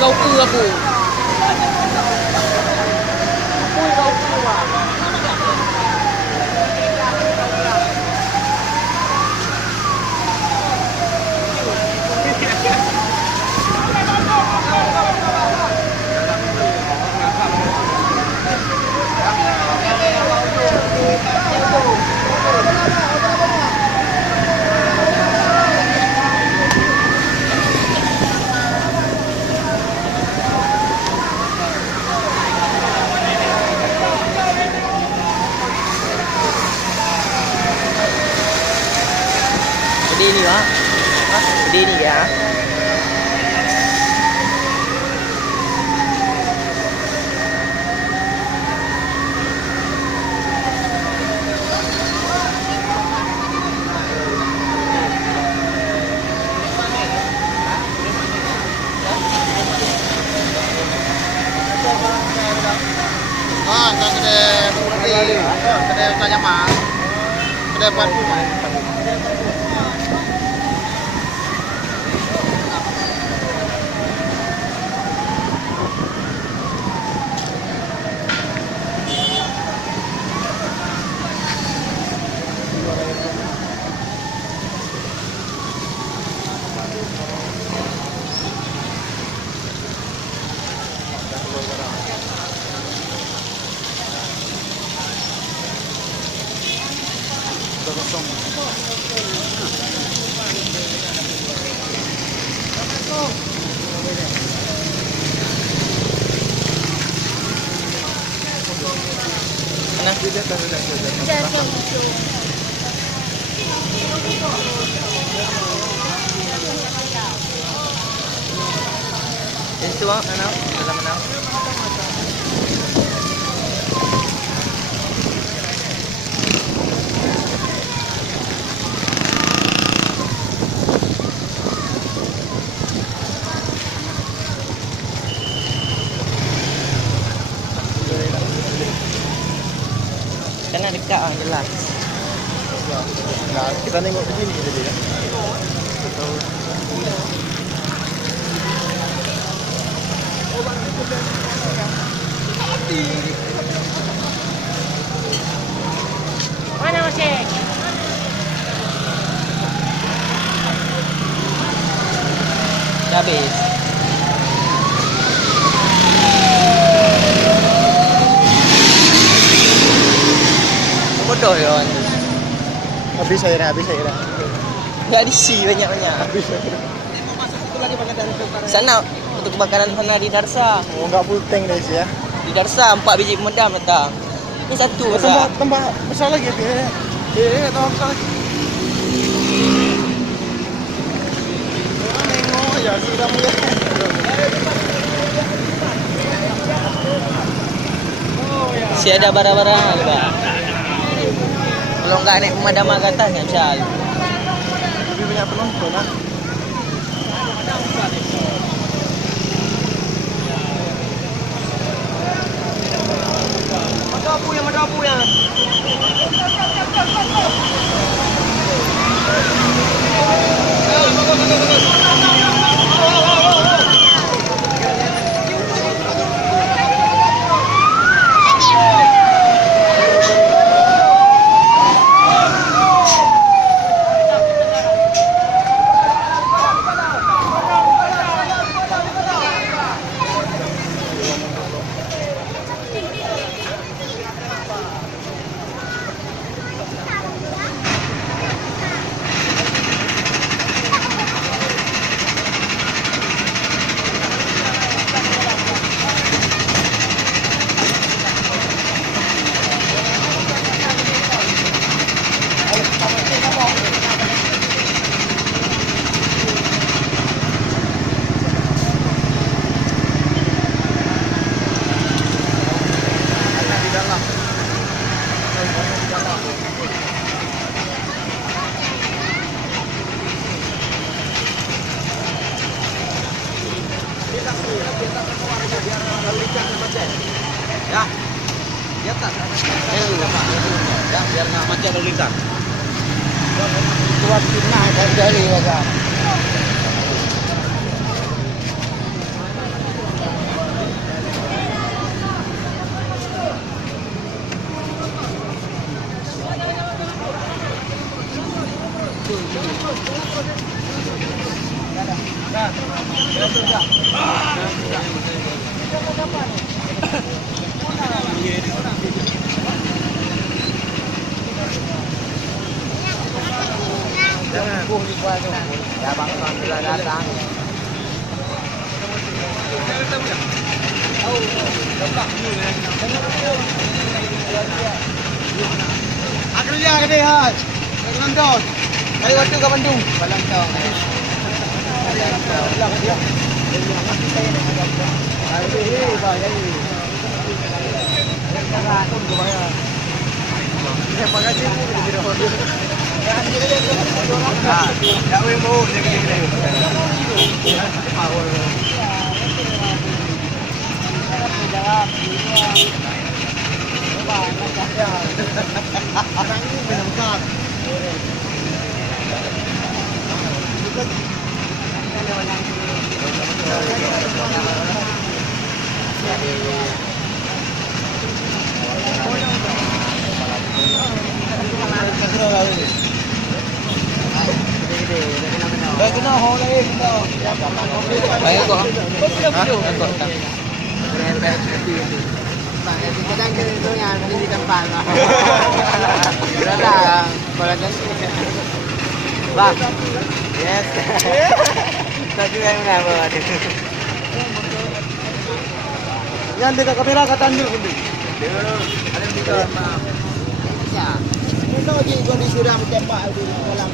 kau ke aku. Pui kau ke ah. Gede ni lah. Gede ni ya. Kedai Ustaz Jamal. Kedai parfum. Mana? Itu ah, mana? Dalam mana? Kan dekat ah jelas. Nah, kita tengok ke sini tadi ya. Mana masih? Dah habis. Bodoh ya orang tu. Habis saya dah. Ya diisi banyak-banyak. Habis saya. Sana untuk kebakaran sana di Darsa. Oh, enggak full tank dah isi ya. Di Darsa 4 biji pemedam datang. Ini satu besar. Tambah besar lagi tu ya. Tambah besar lagi. Orang tengok aja sudah mulai. Si ada barang-barang juga. Kalau enggak naik pemadaman ke atas kan Syal. Lebih banyak penonton lah. Ada apu yang. Ya. Ya tak. Ya, biar enggak macet lalu lintas. Tuan Cina dari Wajah. Jangan buh di kuat tu. Ya bang sudah datang. Akhirnya gede hat. Nonton. Ayo waktu ke Bandung. Balang tau. Baik kena hol lagi kita. Baik kok. Hah? Baik kok. Kadang itu yang di tempat lah. Berada kalau kan. Bang. Yes. Tadi yang mana buat? Yang dekat kamera kata ambil kunci. Ada di dalam. Ya. Ini lagi kondisi ram tempat di dalam.